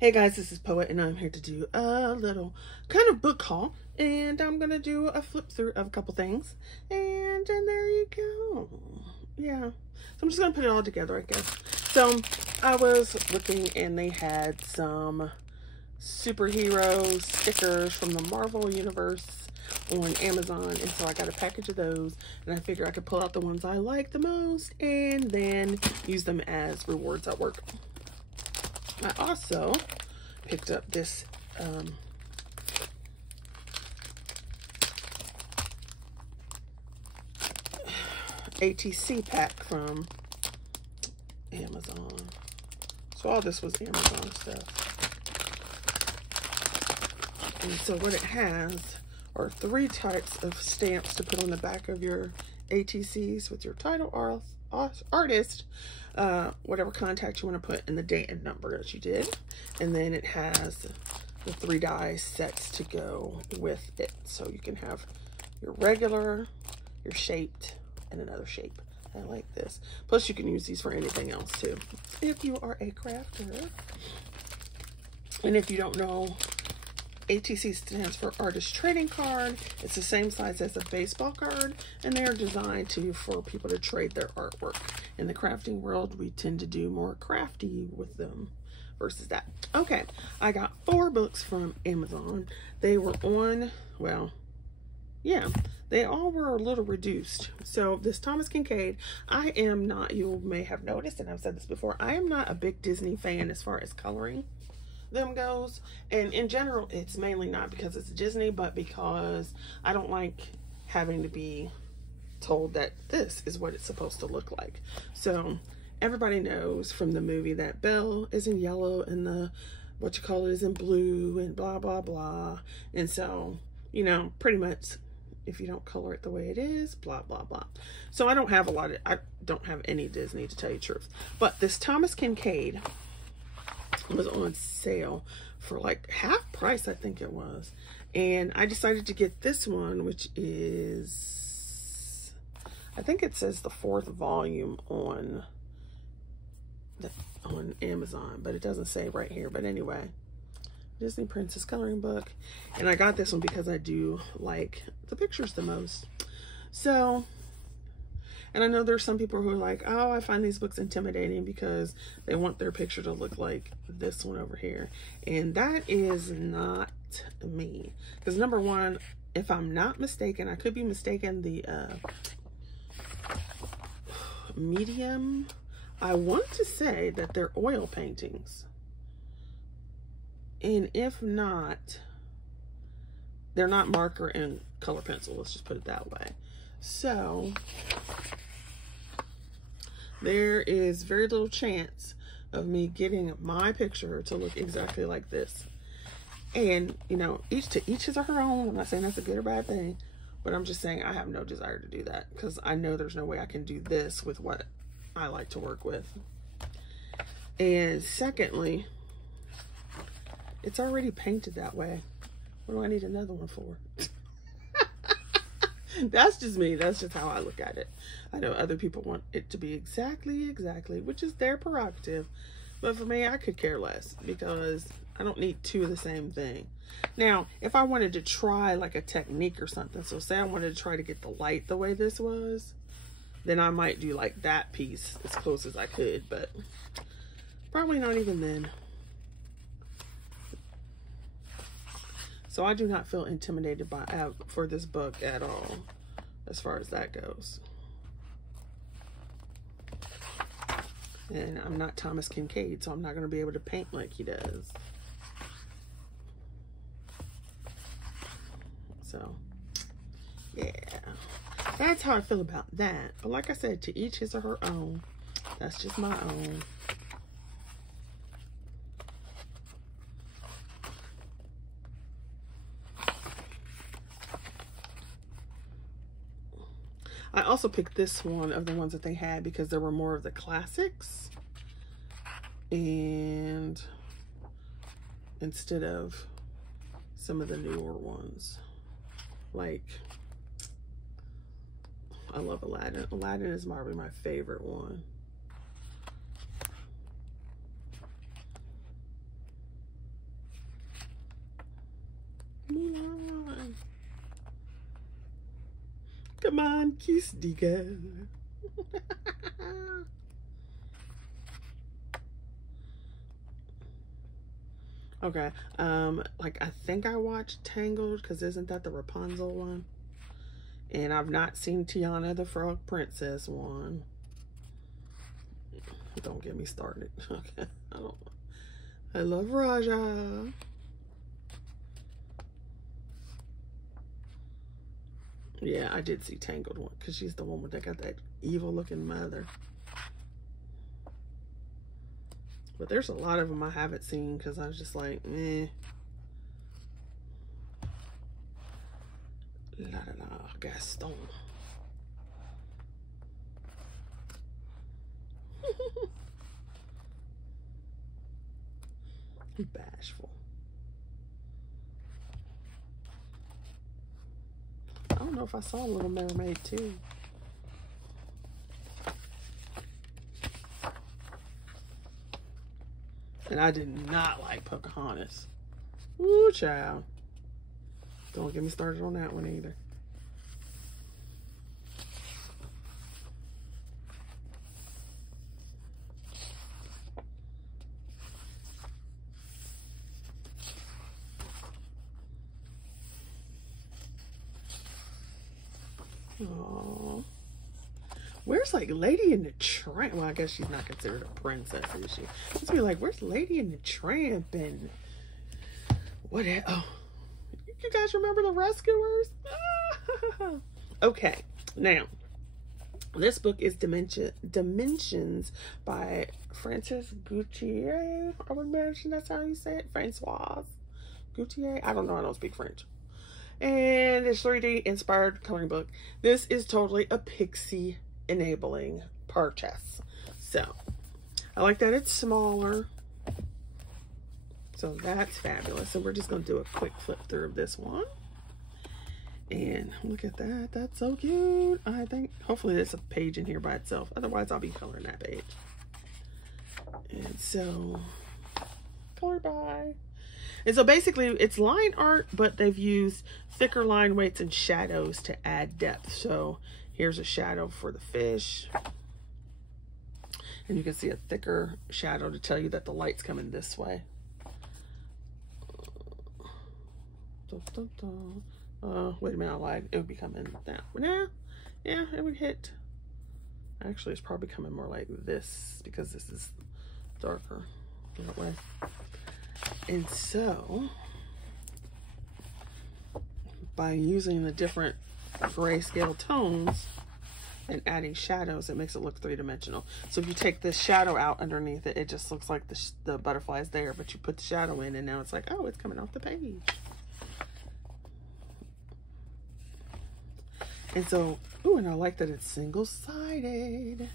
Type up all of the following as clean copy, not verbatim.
Hey guys, this is Poet and I'm here to do a little kind of book haul, and I'm gonna do a flip through of a couple things, and there you go. Yeah, so I'm just gonna put it all together, I guess. So I was looking and they had some superhero stickers from the Marvel universe on Amazon, and so I got a package of those, and I figure I could pull out the ones I like the most and then use them as rewards at work. I also picked up this ATC pack from Amazon. So all this was Amazon stuff. And so what it has are 3 types of stamps to put on the back of your ATCs with your title, artist, whatever contact you want to put, and the date and number that you did. And then it has the 3 die sets to go with it. So you can have your regular, your shaped, and another shape. I like this. Plus you can use these for anything else too, if you are a crafter. And if you don't know, ATC stands for Artist Trading Card. It's the same size as a baseball card, and they are designed for people to trade their artwork. In the crafting world, we tend to do more crafty with them versus that. Okay, I got 4 books from Amazon. They were on, well, yeah, they all were a little reduced. So this Thomas Kinkade, I am not, you may have noticed, and I've said this before, I am not a big Disney fan as far as coloring them goes, and in general it's mainly not because it's Disney, but because I don't like having to be told that this is what it's supposed to look like. So everybody knows from the movie that Belle is in yellow and the is in blue and blah blah blah, and so, you know, pretty much if you don't color it the way it is, blah blah blah. So I don't have any Disney, to tell you the truth. But this Thomas Kinkade was on sale for like half price, I think it was, and I decided to get this one, which is, I think it says the 4th volume on Amazon, but it doesn't say right here. But anyway, Disney Princess coloring book, and I got this one because I do like the pictures the most. So, and I know there's some people who are like, oh, I find these books intimidating because they want their picture to look like this one over here. And that is not me. Because number one, if I'm not mistaken, I could be mistaken, the medium, I want to say that they're oil paintings. And if not, they're not marker and color pencil. Let's just put it that way. So there is very little chance of me getting my picture to look exactly like this. And, you know, each to each is her own. I'm not saying that's a good or bad thing, but I'm just saying I have no desire to do that because I know there's no way I can do this with what I like to work with. And secondly, it's already painted that way. What do I need another one for? That's just me. That's just how I look at it. I know other people want it to be exactly, which is their prerogative. But for me, I could care less because I don't need 2 of the same thing. Now, if I wanted to try like a technique or something, so say I wanted to try to get the light the way this was, then I might do like that piece as close as I could, but probably not even then. So I do not feel intimidated for this book at all, as far as that goes. And I'm not Thomas Kinkade, so I'm not going to be able to paint like he does. So, yeah. That's how I feel about that. But like I said, to each his or her own. That's just my own. I also picked this one of the ones that they had because there were more of the classics, and instead of some of the newer ones. Like, I love Aladdin. Aladdin is probably my favorite one. Mulan. Come on, kiss the girl. Okay, like I think I watched Tangled, because isn't that the Rapunzel one? And I've not seen Tiana the Frog Princess one. Don't get me started. Okay, I love Raja. Yeah, I did see Tangled one, because she's the one with that got that evil looking mother. But there's a lot of them I haven't seen because I was just like, eh. La la la, Gaston. Bashful. I don't know if I saw Little Mermaid too. And I did not like Pocahontas. Ooh, child. Don't get me started on that one either. Aww. Where's like Lady in the Tramp? Well, I guess she's not considered a princess, is she? Let's be like, where's Lady in the Tramp and what? Oh, you guys remember the Rescuers? Okay, now this book is Dimensions by Francis Gautier. I would imagine that's how you say it. Francois Gautier. I don't know. I don't speak French. And it's 3D inspired coloring book. This is totally a pixie enabling purchase. So I like that it's smaller. So that's fabulous. So we're just going to do a quick flip through of this one. And look at that. That's so cute. I think hopefully there's a page in here by itself. Otherwise I'll be coloring that page. And so color by. And so basically it's line art, but they've used thicker line weights and shadows to add depth. So here's a shadow for the fish. And you can see a thicker shadow to tell you that the light's coming this way. Wait a minute, I lied. It would be coming down. Nah, yeah, it would hit. Actually, it's probably coming more like this because this is darker that way. And so, by using the different grayscale tones and adding shadows, it makes it look three-dimensional. So if you take this shadow out underneath it, it just looks like the butterfly is there, but you put the shadow in and now it's like, oh, it's coming off the page. And so, ooh, and I like that it's single-sided,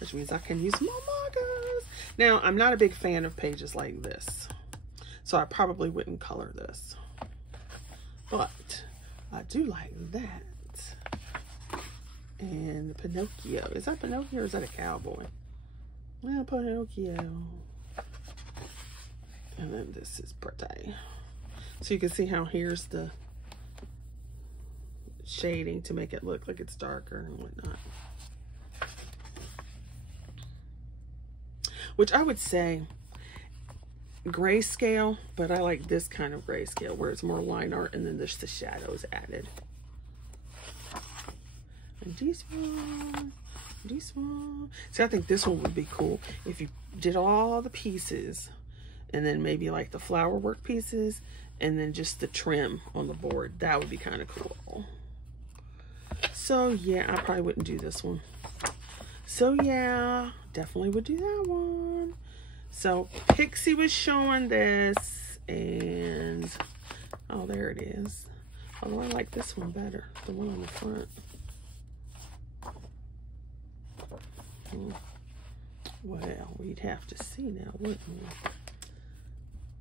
which means I can use more markers. Now, I'm not a big fan of pages like this, so I probably wouldn't color this. But I do like that. And Pinocchio. Is that Pinocchio or is that a cowboy? Well, Pinocchio. And then this is pretty. So you can see how here's the shading to make it look like it's darker and whatnot. Which I would say grayscale, but I like this kind of grayscale where it's more line art and then there's the shadows added. And this one. See, I think this one would be cool if you did all the pieces and then maybe like the flower work pieces and then just the trim on the board. That would be kind of cool. So yeah, I probably wouldn't do this one. So yeah, definitely would do that one. So Pixie was showing this and, oh, there it is. Although I like this one better, the one on the front. Well, we'd have to see now, wouldn't we?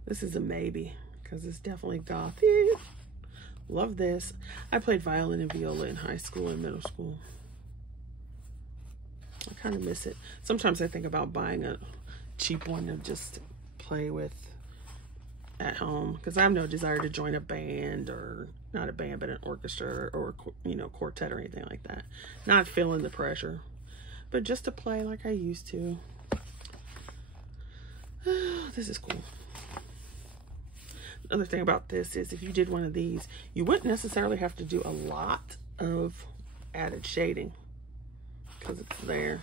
This is a maybe, because it's definitely gothy. Love this. I played violin and viola in high school and middle school. I kind of miss it. Sometimes I think about buying a cheap one to just play with at home, because I have no desire to join a band, or not a band, but an orchestra, or, you know, quartet or anything like that. Not feeling the pressure, but just to play like I used to. This is cool. Another thing about this is if you did one of these, you wouldn't necessarily have to do a lot of added shading because it's there.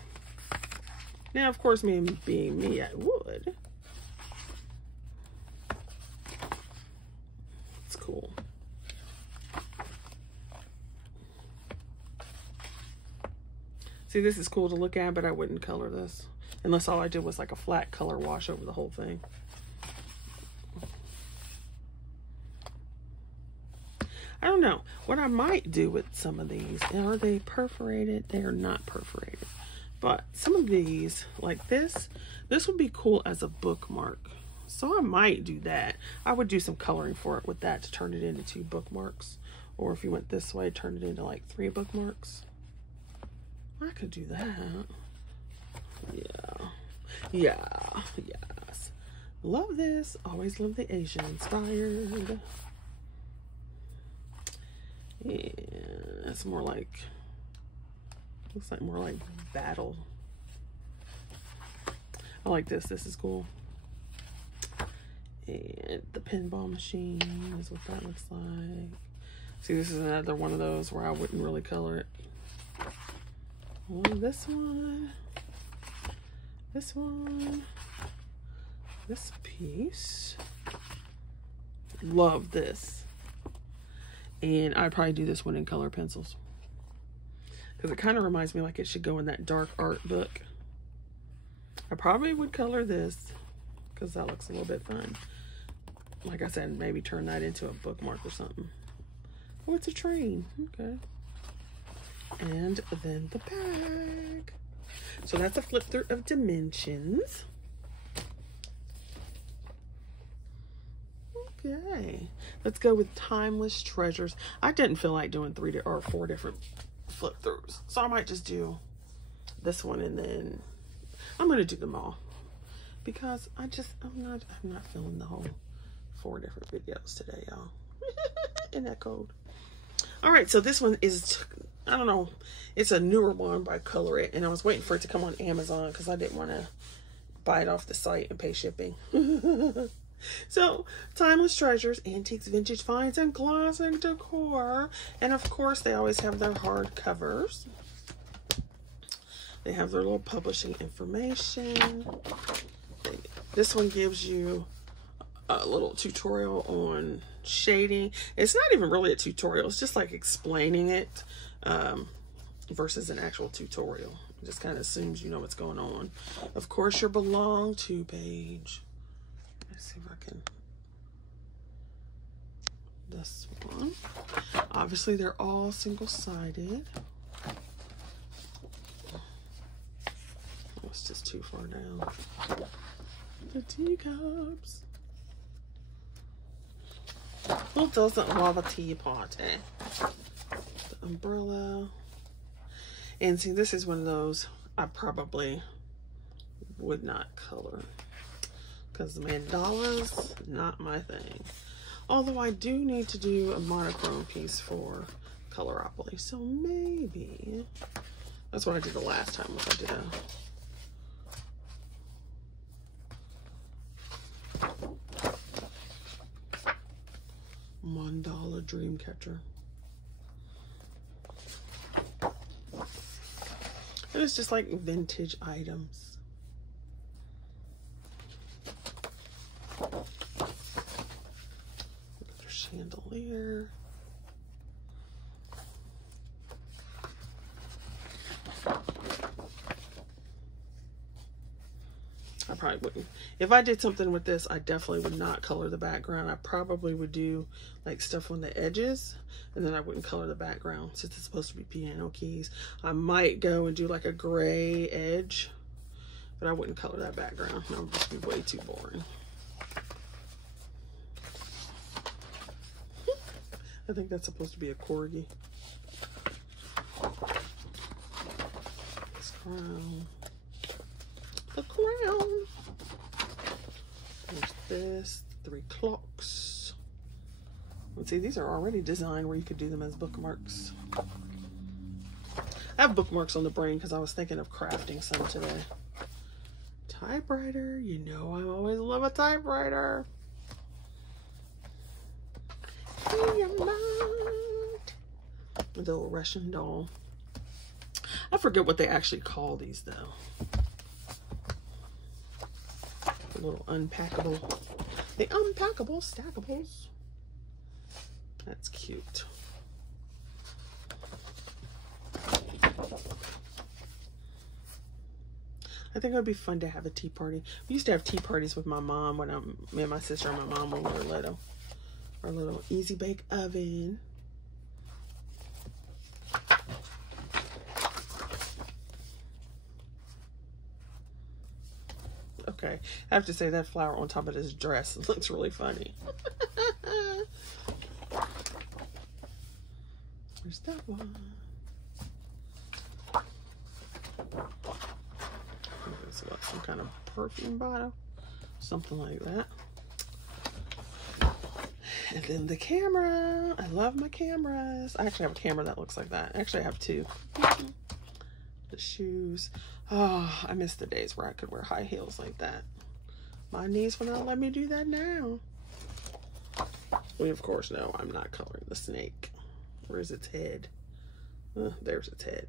Now, of course, me being me, I would. It's cool. See, this is cool to look at, but I wouldn't color this unless all I did was like a flat color wash over the whole thing. I don't know what I might do with some of these. Are they perforated? They are not perforated. But some of these, like this would be cool as a bookmark. So I might do that. I would do some coloring for it with that to turn it into 2 bookmarks. Or if you went this way, turn it into like 3 bookmarks. I could do that. Yeah, yes. Love this. Always love the Asian inspired. Yeah, it's more like, looks like more like battle. I like this. This is cool. And the pinball machine is what that looks like. See, this is another one of those where I wouldn't really color it. Oh, this one, this one, this piece. Love this. And I'd probably do this one in color pencils, because it kind of reminds me like it should go in that dark art book. I probably would color this because that looks a little bit fun. Like I said, maybe turn that into a bookmark or something. Oh, it's a train. Okay. And then the bag. So that's a flip through of dimensions. Okay, let's go with timeless treasures. I didn't feel like doing 3 or 4 different flip throughs, so I might just do this one, and then I'm gonna do them all because I'm not feeling the whole 4 different videos today, y'all. In that code. All right, so this one is, I don't know, it's a newer one by Color It, and I was waiting for it to come on Amazon because I didn't want to buy it off the site and pay shipping. So, timeless treasures, antiques, vintage finds, and classic decor. And of course, they always have their hard covers. They have their little publishing information. This one gives you a little tutorial on shading. It's not even really a tutorial. It's just like explaining it versus an actual tutorial. It just kind of assumes you know what's going on. Of course, your belong to page. See if I can, this one, obviously they're all single-sided. Oh, it's just too far down. The teacups. Who doesn't love a teapot? The umbrella. And see, this is one of those I probably would not color, because mandalas, not my thing. Although I do need to do a monochrome piece for Coloropoly, so maybe that's what I did the last time. Was I did a mandala dream catcher. And it's just like vintage items. Chandelier. I probably wouldn't. If I did something with this, I definitely would not color the background. I probably would do like stuff on the edges, and then I wouldn't color the background since it's supposed to be piano keys. I might go and do like a gray edge, but I wouldn't color that background. That would just be way too boring. I think that's supposed to be a corgi. This crown. The crown. There's this. 3 clocks. Let's see, these are already designed where you could do them as bookmarks. I have bookmarks on the brain because I was thinking of crafting some today. Typewriter, you know I always love a typewriter. The little Russian doll. I forget what they actually call these though. A little unpackable. The unpackable stackables. That's cute. I think it would be fun to have a tea party. We used to have tea parties with my mom when me and my sister and my mom when we were little. Our little easy bake oven. Okay, I have to say that flower on top of this dress looks really funny. There's that one. It's got some kind of perfume bottle, something like that. And then the camera. I love my cameras. I actually have a camera that looks like that. Actually, I have 2. The shoes. Oh, I miss the days where I could wear high heels like that. My knees will not let me do that now. We, of course, know I'm not coloring the snake. Where's its head? There's its head.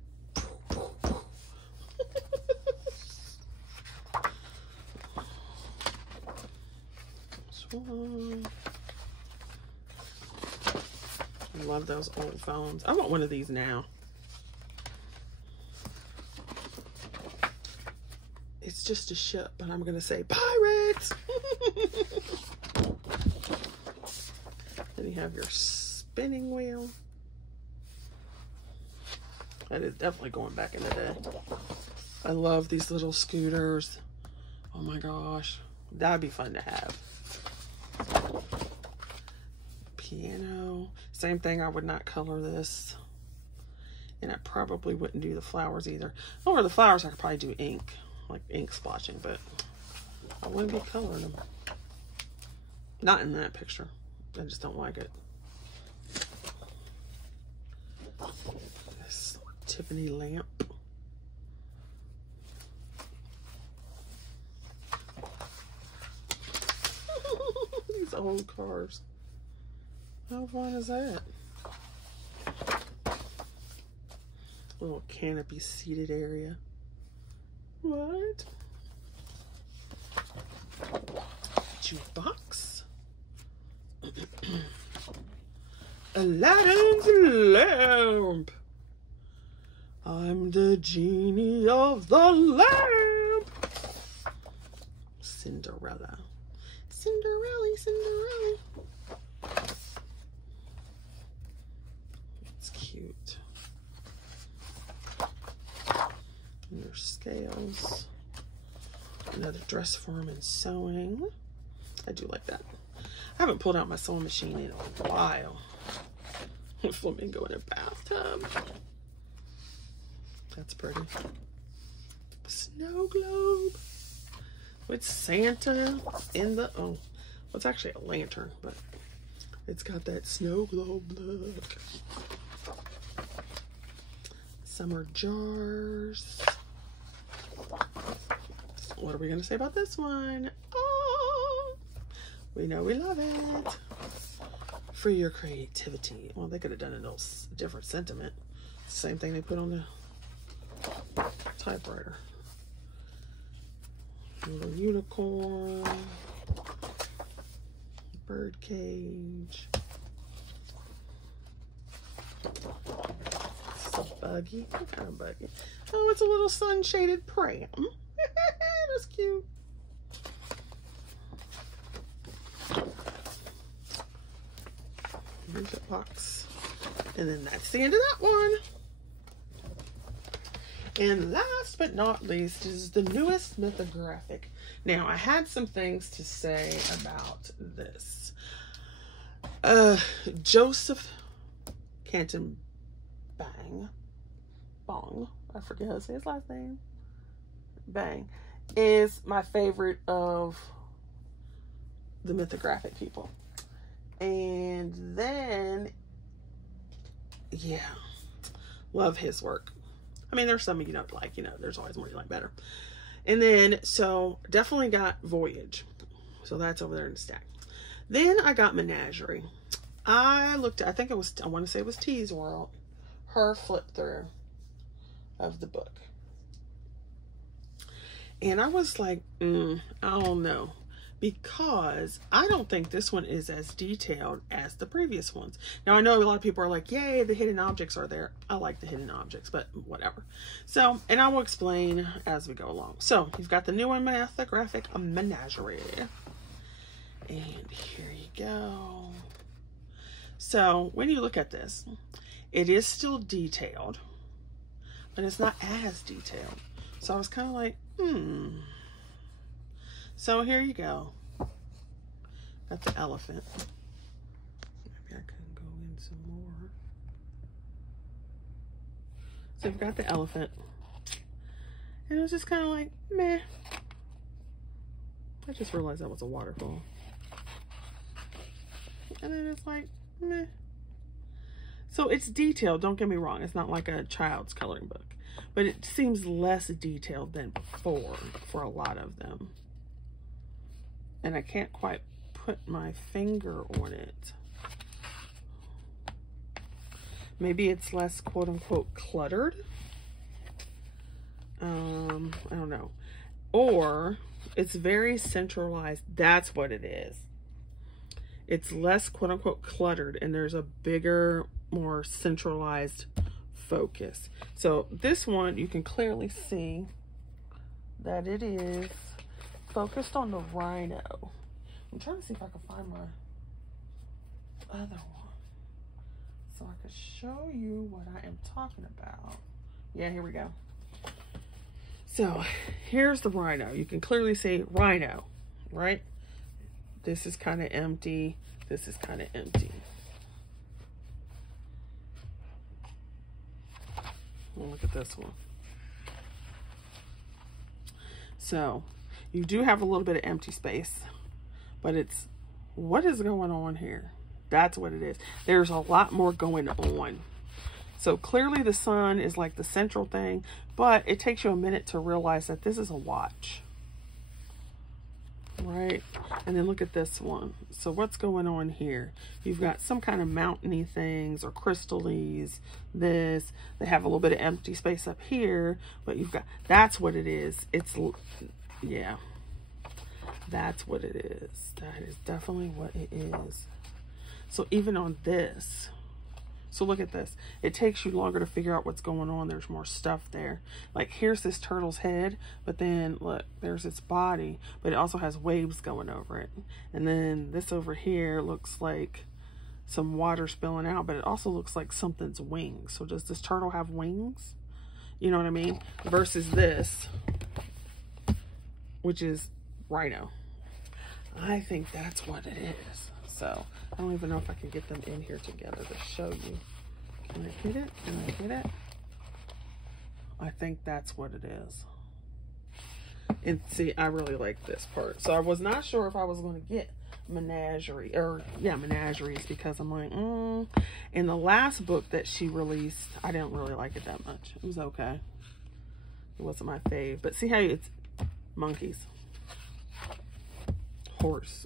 I love those old phones. I want one of these now. It's just a ship, but I'm gonna say pirates. Then you have your spinning wheel. That is definitely going back in the day. I love these little scooters. Oh my gosh, that'd be fun to have. Piano, same thing. I would not color this, and I probably wouldn't do the flowers either. Over the flowers, I could probably do ink, like ink splotching, but I wouldn't be coloring them. Not in that picture. I just don't like it. This Tiffany lamp. These old cars. How fun is that? Little canopy seated area. What? Jukebox. Aladdin's lamp. I'm the genie of the lamp. Cinderella. Cinderella, Cinderella. It's cute. And your scales. Another dress form and sewing. I do like that. I haven't pulled out my sewing machine in a while. Flamingo in a bathtub. That's pretty. Snow globe with Santa in the, oh, well, it's actually a lantern, but it's got that snow globe look. Summer jars. What are we going to say about this one? Oh, we know we love it. For your creativity. Well, they could have done a little different sentiment. Same thing they put on the typewriter. A little unicorn. Bird cage. It's a buggy. What kind of buggy? Oh, it's a little sun-shaded pram. That's cute. Music box. And then that's the end of that one. And last but not least is the newest Mythographic. Now, I had some things to say about this. Joseph Canton Bong, I forget how to say his last name. Bang is my favorite of the Mythographic people. And then, yeah, love his work. I mean, there's some you don't like, you know, there's always more you like better. And then, so definitely got Voyage. So that's over there in the stack. Then I got Menagerie. I looked at, I think it was, I want to say it was T's World, her flip through of the book. And I was like, I don't know. Because I don't think this one is as detailed as the previous ones. Now, I know a lot of people are like, yay, the hidden objects are there. I like the hidden objects, but whatever. So, and I will explain as we go along. So, you've got the new one, Mythographic Menagerie. And here you go. So, when you look at this, it is still detailed, but it's not as detailed. So, I was kind of like, So here you go. Got the elephant. Maybe I can go in some more. So you've got the elephant. And it was just kind of like, meh. I just realized that was a waterfall. And then it's like, meh. So it's detailed, don't get me wrong. It's not like a child's coloring book. But it seems less detailed than before for a lot of them. And I can't quite put my finger on it. Maybe it's less quote-unquote cluttered. I don't know. Or it's very centralized. That's what it is. It's less quote-unquote cluttered and there's a bigger, more centralized focus. So this one, you can clearly see that it is focused on the rhino. I'm trying to see if I can find my other one so I can show you what I am talking about. Yeah, here we go. So here's the rhino. You can clearly see rhino, right? This is kind of empty. This is kind of empty. Look at this one. So you do have a little bit of empty space, but it's, what is going on here? That's what it is. There's a lot more going on. So clearly the sun is like the central thing, but it takes you a minute to realize that this is a watch, right? And then look at this one. So what's going on here? You've got some kind of mountainy things or crystallese, this. They have a little bit of empty space up here, but you've got, that's what it is. It's, yeah, that's what it is. That is definitely what it is. So even on this, so look at this. It takes you longer to figure out what's going on. There's more stuff there. Like here's this turtle's head, but then look, there's its body, but it also has waves going over it. And then this over here looks like some water spilling out, but it also looks like something's wings. So does this turtle have wings? You know what I mean? Versus this, which is rhino. I think that's what it is. So I don't even know if I can get them in here together to show you. Can I get it? Can I get it? I think that's what it is. And see, I really like this part. So I was not sure if I was going to get Menagerie, or yeah, Menageries, because I'm like, In the last book that she released, I didn't really like it that much. It was okay. It wasn't my fave. But see how it's monkeys, horse,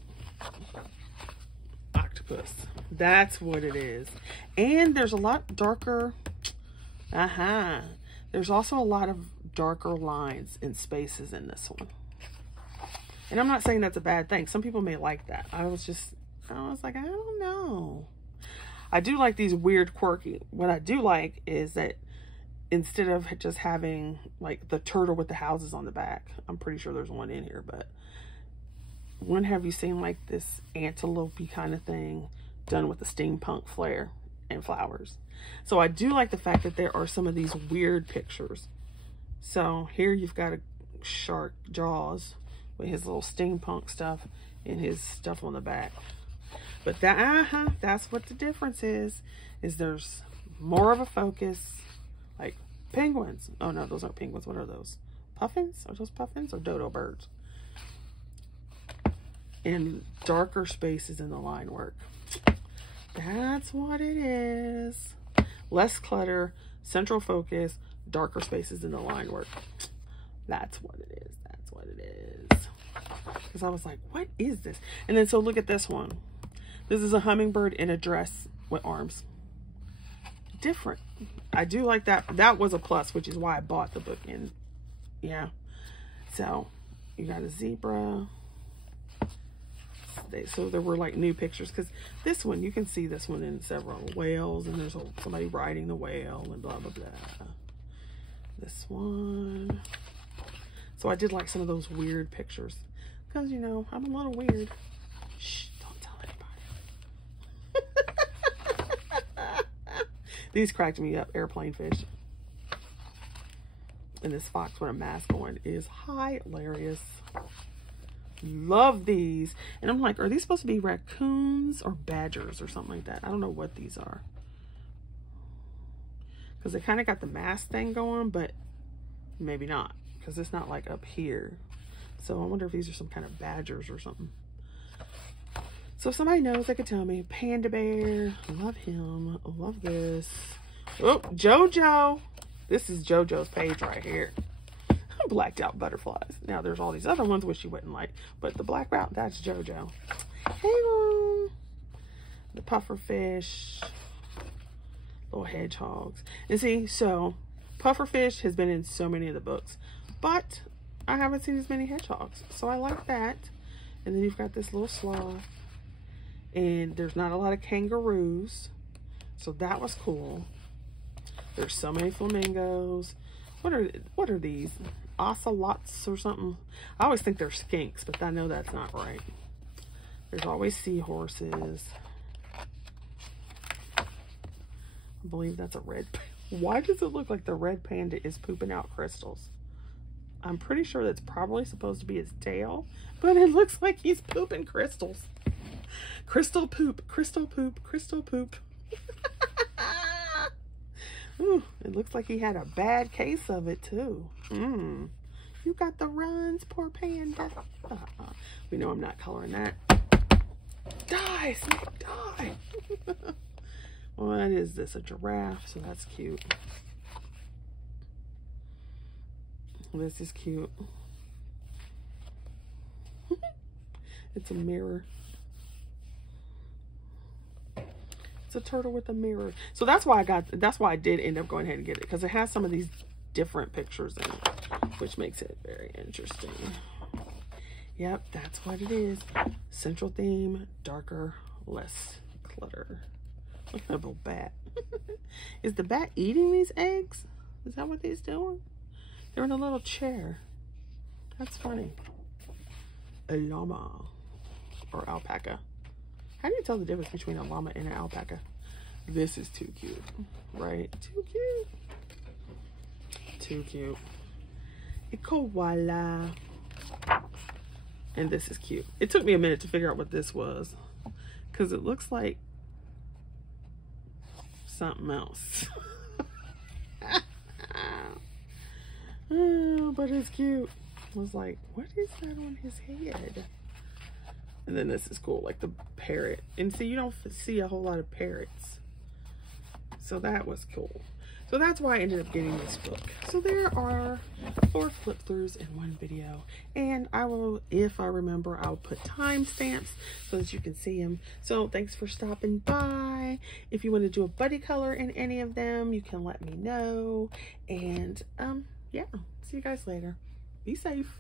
octopus. That's what it is. And there's a lot darker. There's also a lot of darker lines and spaces in this one. And I'm not saying that's a bad thing. Some people may like that. I was like, I don't know. I do like these weird, quirky. What I do like is that instead of just having like the turtle with the houses on the back, I'm pretty sure there's one in here, but when have you seen like this antelope-y kind of thing done with a steampunk flair and flowers? So I do like the fact that there are some of these weird pictures. So here you've got a shark, Jaws, with his little steampunk stuff and his stuff on the back. But that, that's what the difference is there's more of a focus, like penguins. Oh no, those aren't penguins. What are those? Puffins? Are those puffins or dodo birds? and darker spaces in the line work. That's what it is. Less clutter, central focus, darker spaces in the line work. That's what it is. That's what it is. Because I was like, what is this? And then so look at this one. This is a hummingbird in a dress with arms. Different. I do like that. That was a plus, which is why I bought the book. And yeah. So you got a zebra. So there were like new pictures, because this one, you can see this one in several whales, and there's somebody riding the whale and blah, blah, blah. This one. So I did like some of those weird pictures, because, you know, I'm a little weird. Shh, don't tell anybody. These cracked me up, airplane fish. And this fox with a mask on is hilarious. Love these. And I'm like, are these supposed to be raccoons or badgers or something like that? I don't know what these are, because they kind of got the mask thing going, but maybe not, because it's not like up here. So I wonder if these are some kind of badgers or something. So if somebody knows, they could tell me. Panda bear, love him. Love this. Oh, JoJo. This is JoJo's page right here. Blacked out butterflies. Now there's all these other ones which you wouldn't like, but the black route, that's JoJo. Hey, the puffer fish, little hedgehogs. And see, so puffer fish has been in so many of the books, but I haven't seen as many hedgehogs, so I like that. And then you've got this little sloth, and there's not a lot of kangaroos, so that was cool. There's so many flamingos. What are these? Ocelots or something? I always think they're skinks, but I know that's not right. There's always seahorses. I believe that's a red. Why does it look like the red panda is pooping out crystals? I'm pretty sure that's probably supposed to be his tail, but it looks like he's pooping crystals. Crystal poop, crystal poop, crystal poop. Ooh, it looks like he had a bad case of it too. You got the runs, poor panda. We know I'm not coloring that. Die, snake, die. What is this? A giraffe, so that's cute. This is cute. It's a mirror. It's a turtle with a mirror. So that's why I did end up going ahead and get it, because it has some of these different pictures in it, which makes it very interesting. Yep, that's what it is. Central theme, darker, less clutter. Look at that little bat. Is the bat eating these eggs? Is that what he's doing? They're in a little chair. That's funny. A llama or alpaca. How do you tell the difference between a llama and an alpaca? This is too cute, right? Too cute. Too cute. A koala. And this is cute. It took me a minute to figure out what this was, because it looks like something else. Oh, but it's cute. I was like, what is that on his head? And then this is cool, like the parrot. And see, you don't see a whole lot of parrots. So that was cool. So that's why I ended up getting this book. So there are 4 flip throughs in one video. And I will, if I remember, I'll put timestamps so that you can see them. So thanks for stopping by. If you want to do a buddy color in any of them, you can let me know. And yeah, see you guys later. Be safe.